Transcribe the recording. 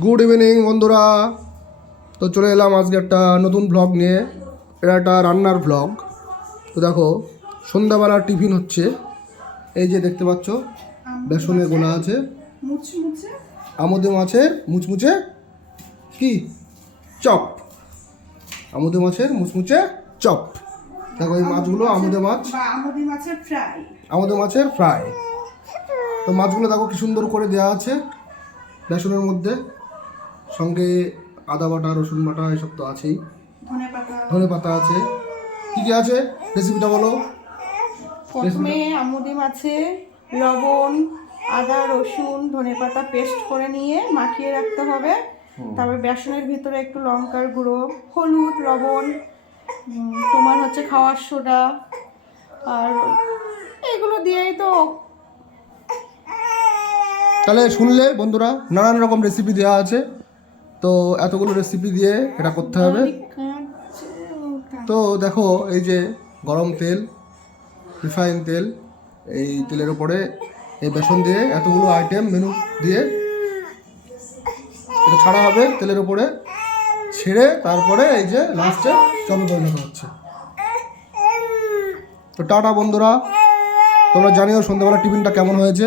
Good evening বন্ধুরা। তো চলে এলাম আজকে একটা নতুন ব্লগ নিয়ে। এটা একটা রান্নার ব্লগ তো দেখো সন্ধ্যাবেলা টিফিন হচ্ছে। এই যে দেখতে পাচ্ছ বেসনের গোলা আছে। আমোদে মাছের মুচমুচে কি? চপ। আমুদে মাছের মুচমুচে চপ। দেখো এই মাছগুলো আমুদে মাছ। আমুদি মাছের ফ্রাই আমাদের মাছের ফ্রাই তো মাছগুলো দেখো কি সুন্দর করে দেওয়া আছে বেসনের মধ্যে। সঙ্গে আদা বাটা রসুন বাটা এসব তো আছেই। ধনে পাতা। আছে। কি কি আছে? রেসিপিটা বলো। প্রথমে আমুদি মাছে লবণ আদা রসুন ধনে পাতা পেস্ট করে নিয়ে মাখিয়ে রাখতে হবে। তারপর বেসনের ভিতরে একটু লঙ্কার গুঁড়ো হলুদ লবণ তোমার হচ্ছে খাওয়ার সোডা আর এগুলো দিয়েই তো তাহলে শুনলে বন্ধুরা নানান রকম রেসিপি দেওয়া আছে। তো এতগুলো রেসিপি দিয়ে এটা করতে হবে। তো দেখো, এই যে গরম তেল রিফাইন তেল, এই তেলের উপরে এই বেসন দিয়ে এতগুলো আইটেম মেনু দিয়ে এটা ছাড়া হবে তেলের উপরে। ছেড়ে তারপরে এই যে লাস্টে চলো পরিণত হচ্ছে। তো টাটা বন্ধুরা, তোমরা জানিও সন্ধ্যাবেলা টিফিনটা কেমন হয়েছে।